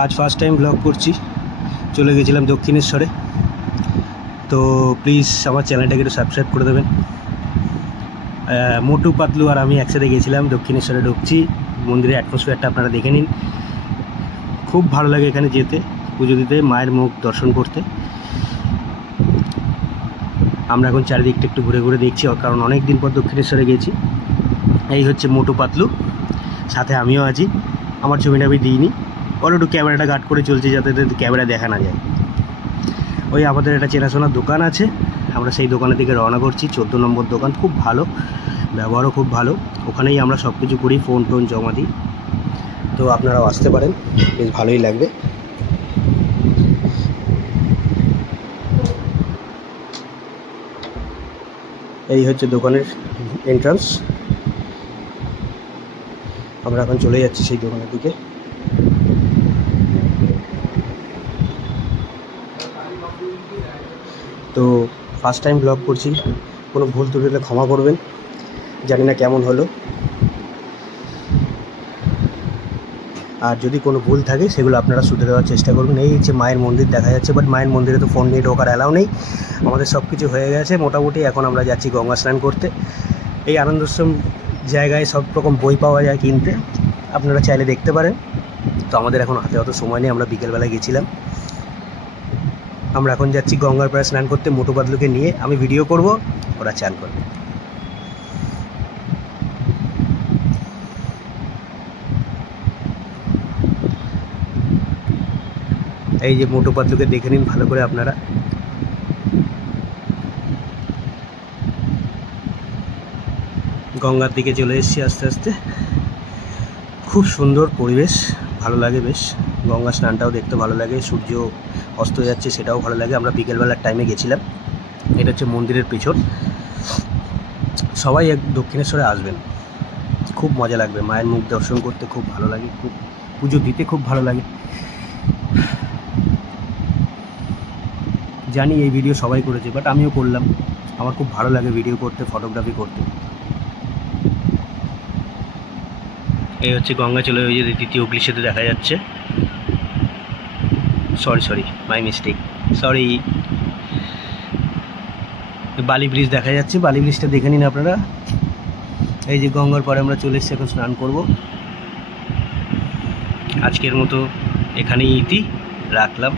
আজ first time blog করছি। চলে গেছিলাম দক্ষিণেশ্বরে। তো প্লিজ আমার চ্যানেলটাকে একটু সাবস্ক্রাইব করে দেবেন। মোটু পাতলু আর আমি একসাথে গেছিলাম, দক্ষিণেশ্বরে ঢুকছি। মন্দিরের অ্যাটমসফিয়ারটা আপনারা দেখে নিন। খুব ভালো লাগে এখানে যেতে, পুজো দিতে, মায়ের মুখ দর্শন করতে। আমরা এখন চারিদিকটা একটু ঘুরে ঘুরে দেখছি, কারণ অনেক দিন পর দক্ষিণেশ্বরে গেছি। এই হচ্ছে মোটু পাতলু। সাথে আমিও আছি। আমার ছবিটা আমি দিইনি। ওর একটু ক্যামেরাটা গার্ড করে চলছে যাতে ক্যামেরা দেখা না যায়। ওই আমাদের একটা চেনাশোনার দোকান আছে, আমরা সেই দোকানের দিকে রওনা করছি, চোদ্দ নম্বর দোকান, খুব ভালো, ব্যবহারও খুব ভালো, ওখানেই আমরা সব কিছু করি ফোন টোন জমা দিই। তো আপনারাও আসতে পারেন, বেশ ভালোই লাগবে। এই হচ্ছে দোকানের এন্ট্রান্স আমরা এখন চলে যাচ্ছি সেই দোকানের দিকে। তো ফার্স্ট টাইম ব্লগ করছি। কোনো ভুল ত্রুটি হলে ক্ষমা করবেন। জানি না কেমন হলো। আর যদি কোনো ভুল থাকে, সেগুলো আপনারা শুধরে দেওয়ার চেষ্টা করবেন। এই যে মায়ের মন্দির দেখা যাচ্ছে বাট মায়ের মন্দিরে তো ফোন নিয়ে ঢোকার অ্যালাউ নেই। আমাদের সব কিছু হয়ে গেছে মোটামুটি। এখন আমরা যাচ্ছি গঙ্গা স্নান করতে। এই আনন্দাশ্রম জায়গায় সব রকম বই পাওয়া যায় কিনতে। আপনারা চাইলে দেখতে পারেন। তো আমাদের এখন হাতে অত সময় নেই, আমরা বিকেলবেলা গেছিলাম। আমরা এখন যাচ্ছি গঙ্গার পাড়ে স্নান করতে, মোটু পাতলুকে নিয়ে আমি ভিডিও করব, ওরা চান করবে। এই যে মোটু পাতলুকে দেখে নিন ভালো করে আপনারা। গঙ্গার দিকে চলে এসেছি আস্তে আস্তে। খুব সুন্দর পরিবেশ, ভালো লাগে বেশ। গঙ্গা স্নানটাও দেখতে ভালো লাগে, সূর্য অস্ত যাচ্ছে সেটাও ভালো লাগে। আমরা বিকেলবেলার টাইমে গেছিলাম, এটা হচ্ছে মন্দিরের পেছন। সবাই এক দক্ষিণেশ্বরে আসবেন, খুব মজা লাগবে, মায়ের মুখ দর্শন করতে খুব ভালো লাগে, খুব পুজো দিতে খুব ভালো লাগে। জানি এই ভিডিও সবাই করেছে বাট আমিও করলাম। আমার খুব ভালো লাগে ভিডিও করতে ফটোগ্রাফি করতে। এই হচ্ছে গঙ্গা চলে ওই যে দ্বিতীয় হুগলি সেতু দেখা যাচ্ছে। Sorry sorry my mistake sorry Bally bridge দেখা যাচ্ছে, বালি ব্রিজটা দেখে নিন আপনারা। এই যে গঙ্গার পরে আমরা চলে এসেছি, এখন স্নান করব। আজকের মতো এখানেই ইতি, রাখলাম।